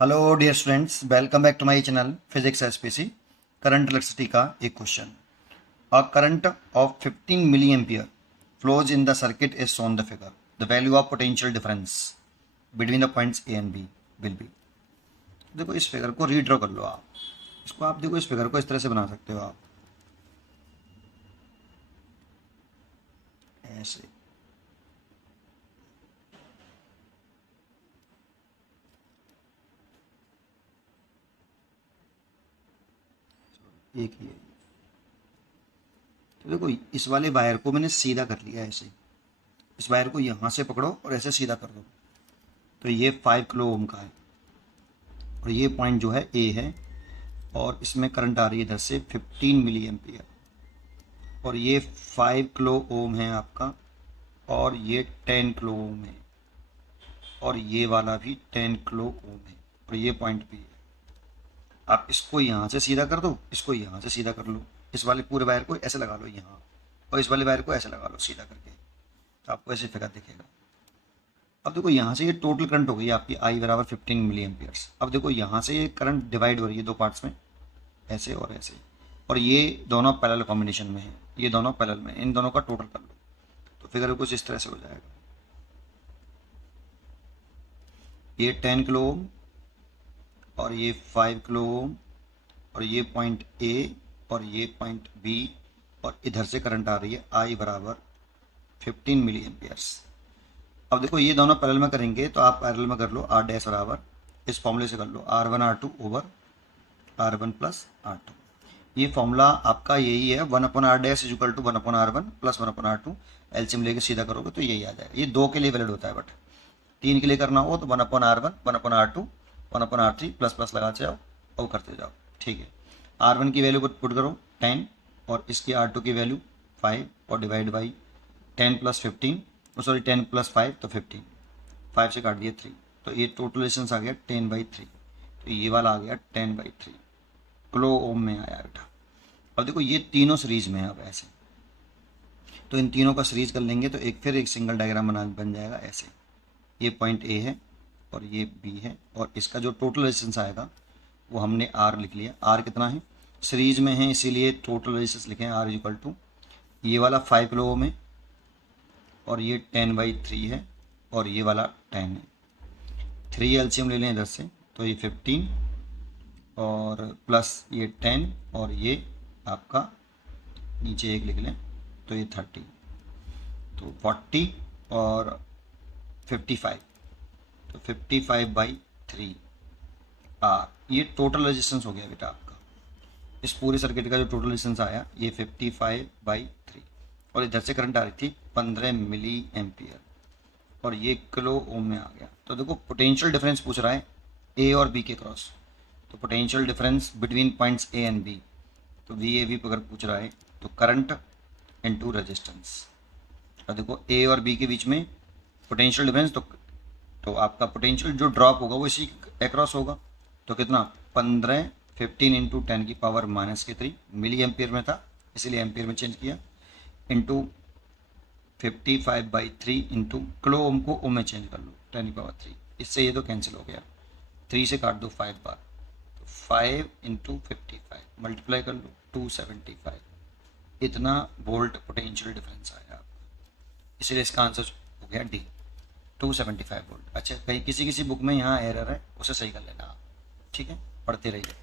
Hello dear students, welcome back to my channel physics SPC. Current electricity का एक question. A current of 15 milliampere flows in the circuit is shown the figure. The value of potential difference between the points A and B will be. देखो इस figure को redraw कर लो आप। इसको आप देखो, इस फिगर को इस तरह से बना सकते हो आप, ऐसे। एक ही है। तो देखो इस वाले वायर को मैंने सीधा कर लिया ऐसे। इस वायर को यहाँ से पकड़ो और ऐसे सीधा कर दो। तो ये 5 किलो ओम का है और ये पॉइंट जो है ए है, और इसमें करंट आ रही है इधर से 15 मिली एम्पियर, और ये 5 किलो ओम है आपका, और ये 10 किलो ओम है, और ये वाला भी 10 किलो ओम है, और ये पॉइंट भी है। आप इसको यहाँ से सीधा कर दो, इसको यहाँ से सीधा कर लो। इस वाले पूरे वायर को ऐसे लगा लो यहाँ, और इस वाले वायर को ऐसे लगा लो सीधा करके, तो आपको ऐसे फिगर दिखेगा। अब देखो यहाँ से ये टोटल करंट हो गई आपकी आई बराबर 15 मिली एम्पियर्स। अब देखो यहाँ से ये करंट डिवाइड हो रही है दो पार्ट्स में, ऐसे और ऐसे, और ये दोनों पैरेलल कॉम्बिनेशन में है, ये दोनों पैरेलल में, इन दोनों का टोटल कर लो तो फिगर कुछ इस तरह से हो जाएगा। ये 10 किलो ओम, और ये 5 किलो ओम, और ये पॉइंट ए, और ये पॉइंट बी, और इधर से करंट आ रही है आई बराबर 15 मिली एम्पियर्स। अब देखो ये दोनों पैरेलल में करेंगे तो आप पैरेलल में कर लो आर डैश बराबर, इस फॉर्मूले से कर लो R1 R2 over R1 plus R2। ये फॉर्मूला आपका यही है, 1/r dash is equal to 1/r1 plus 1/r2। LCM लेके सीधा करोगे तो यही आ जाएगा। ये दो के लिए वैलिड होता है, बट तीन के लिए करना हो तो 1/r1 1/r2 1/r3 plus plus लगाते जाओ और करते जाओ, ठीक है। R1 की वैल्यू को पुट करो 10, और इसकी R2 की वैल्यू 5, और divide by 10 plus 15, sorry 10 plus 5 तो 15, 5 से काट दिया 3, तो ये टोटल रेजिस्टेंस आ गया 10/3। तो ये वाला आ गया 10/3 किलो ओम में आया बेटा। अब देखो ये तीनों सीरीज में है, अब ऐसे तो इन तीनों का सीरीज कर लेंगे तो एक सिंगल डायग्राम बन जाएगा ऐसे। ये पॉइंट ए है और ये बी है, और इसका जो टोटल रेजिस्टेंस आएगा वो हमने आर लिख लिया। आर कितना है, सीरीज में है इसीलिए टोटल रेजिस्टेंस लिखे हैं आर इक्वल टू, ये वाला 5 किलो ओम है, और ये 10/3 है, और ये वाला 10 है। 3 एलसीएम ले लें इधर से तो ये 15, और प्लस ये 10, और ये आपका नीचे एक लिख लें तो ये 30, तो 40 और 55, तो 55/3 आर। ये टोटल रेजिस्टेंस हो गया बेटा आपका। इस पूरे सर्किट का जो टोटल रेजिस्टेंस आया ये 55/3, और इधर से करंट आ रही थी 15 मिली एम्पियर, और ये किलो ओम में आ गया। तो देखो पोटेंशियल डिफरेंस पूछ रहा है ए और बी के क्रॉस, तो potential difference between points A and B, तो वी ए बी अगर पूछ रहा है तो करंट इनटू रेजिस्टेंस। और देखो ए और बी के बीच में पोटेंशियल डिफरेंस, तो आपका पोटेंशियल जो ड्रॉप होगा वो इसी अक्रॉस होगा। तो कितना, 15 इंटू 10 की पावर -3 मिली एम्पियर में था इसीलिए एम्पियर में चेंज किया, इंटू 55/3 इंटू किलो ओम को ओम में चेंज कर लो 10⁻3। इससे ये तो कैंसिल हो गया, 3 से काट दो 5 बार, तो 5 इंटू 55 मल्टीप्लाई कर लो 275। इतना वोल्ट पोटेंशियल डिफरेंस आया आपका, इसलिए इसका आंसर हो गया डी, 275 वोल्ट। अच्छा, कहीं किसी किसी बुक में यहाँ एरर है, उसे सही कर लेना आप, ठीक है। पढ़ते रहिए।